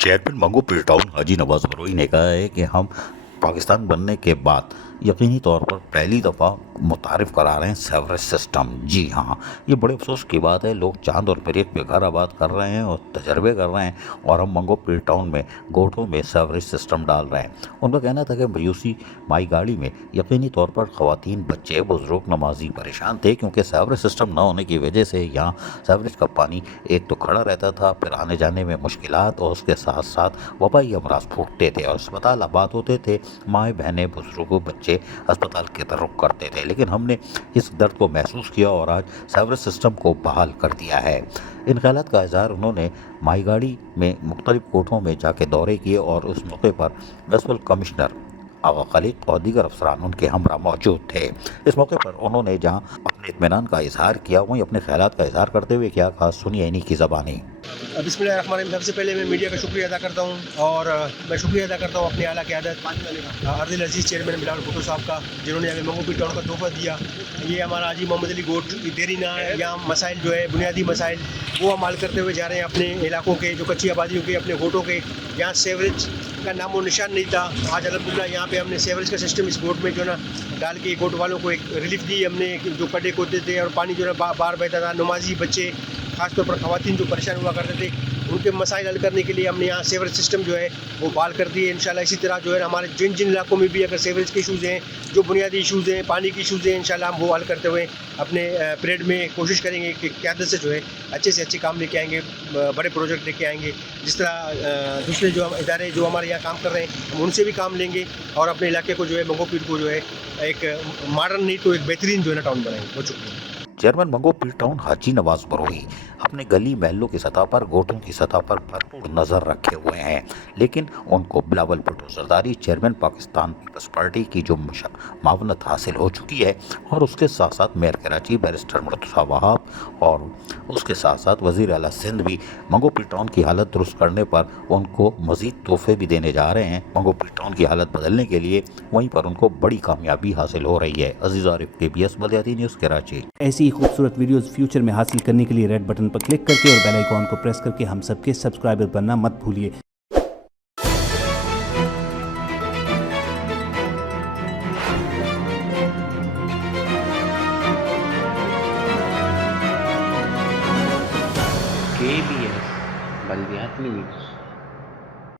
Chairman Mangu पीर town हाजी नवाज बरोई ने कहा है कि हम पाकिस्तान बनने के बाद यकीनी तौर पर पहली दफ़ा मुतारिफ करा रहे हैं सेवरेज सिस्टम। जी हाँ, ये बड़े अफसोस की बात है। लोग चांद और मरीख पे घर आबाद कर रहे हैं और तजर्बे कर रहे हैं, और हम मंगो पीर टाउन में गोठों में सेवरेज सिस्टम डाल रहे हैं। उनका कहना था कि मायूसी माई गाड़ी में यकीनी तौर पर ख़वातीन, बच्चे, बुजुर्ग, नमाजी परेशान थे, क्योंकि सेवरेज सिस्टम न होने की वजह से यहाँ सेवरेज का पानी एक तो खड़ा रहता था, फिर आने जाने में मुश्किलात, और उसके साथ साथ वबाई अमराज फूटते थे और अस्पताल आबाद होते थे। माएँ, बहनें, बुजुर्ग, बच्चे अस्पताल की तरफ रुख करते थे। लेकिन हमने इस दर्द को महसूस किया और आज सेवरेज सिस्टम को बहाल कर दिया है। इन ख्यालात का इजहार उन्होंने माई गाड़ी में मुख्तलिफ कोठों में जाके दौरे किए, और उस मौके पर म्युनिसिपल कमिश्नर आगा खलीक और दीगर अफसरान उनके हमरा मौजूद थे। इस मौके पर उन्होंने जहां अपने इत्मीनान का इजहार किया, वहीं अपने ख्यालात का इजहार करते हुए क्या कहा, सुनिए इन्हीं की ज़बानी। बिस्मिल्लाहिर्रहमानिर्रहीम। सबसे पहले मैं मीडिया का शुक्रिया अदा करता हूँ, और मैं शुक्रिया अदा करता हूँ अपने आला क़यादत अर्दिल अजीज़ चेयरमैन बिलावल भुट्टो साहब का, जिन्होंने हमें मंगो पीर टाउन का तोहफ़ा दिया। ये हमारा हाजी मोहम्मद अली गोट की देरी ना है, यहाँ मसाइल जो है, बुनियादी मसाइल वो हम हल करते हुए जा रहे हैं। अपने इलाकों के जो कच्ची आबादियों के, अपने गोटों के, यहाँ सेवरेज का नामो निशान नहीं था। आज अल्हम्दुलिल्लाह यहाँ पे हमने सेवरेज का सिस्टम इस गोट में जो ना डाल के गोट वालों को एक रिलीफ दी हमने, जो गड्ढे खोदते थे और पानी जो है बाहर बहता था। नमाजी बच्चे, खासतौर पर ख़वातीन जो परेशान हुआ करते थे, उनके मसाइल हल करने के लिए हमने यहाँ सेवरेज सिस्टम जो है वो बहाल कर दिए। इंशाल्लाह इसी तरह जो है हमारे जिन जिन इलाकों में भी अगर सेवरेज के इशूज़ हैं, जो बुनियादी इशूज़ हैं, पानी के इशूज़ हैं, इंशाल्लाह हम वो हल करते हुए अपने पीरियड में कोशिश करेंगे कि क़यादत से जो है अच्छे से अच्छे काम लेके आएंगे, बड़े प्रोजेक्ट लेके आएंगे। जिस तरह दूसरे जो इदारे जो हमारे यहाँ काम कर रहे हैं, हम उनसे भी काम लेंगे और अपने इलाके को जो है मंगो पीर को जो है एक मॉडर्न नहीं तो एक बेहतरीन जो है ना टाउन बनाएंगे। बहुत शुक्रिया। चेयरमैन मंगो पीर टाउन हाजी नवाज बरोई अपने गली महलों की सतह पर, गोठों की सतह पर भरपूर नज़र रखे हुए हैं, लेकिन उनको Bilawal Bhutto Zardari chairman Pakistan Peoples Party की जो मावनत हासिल हो चुकी है, और उसके साथ साथ मेयर कराची बैरिस्टर मुर्तज़ा वहाब, और उसके साथ साथ वज़ीर आला सिंध भी मंगो पीर टाउन की हालत दुरुस्त करने पर उनको मज़ीद तोहफे भी देने जा रहे हैं। मंगो पीर टाउन की हालत बदलने के लिए वहीं पर उनको बड़ी कामयाबी हासिल हो रही है। अजीज़ आरिफ, KBS बलदियाती न्यूज़, कराची। ऐसी ही खूबसूरत वीडियोस फ्यूचर में हासिल करने के लिए रेड बटन पर क्लिक करके और बेल आइकॉन को प्रेस करके हम सबके सब्सक्राइबर बनना मत भूलिए। KBS बलदियाती न्यूज़।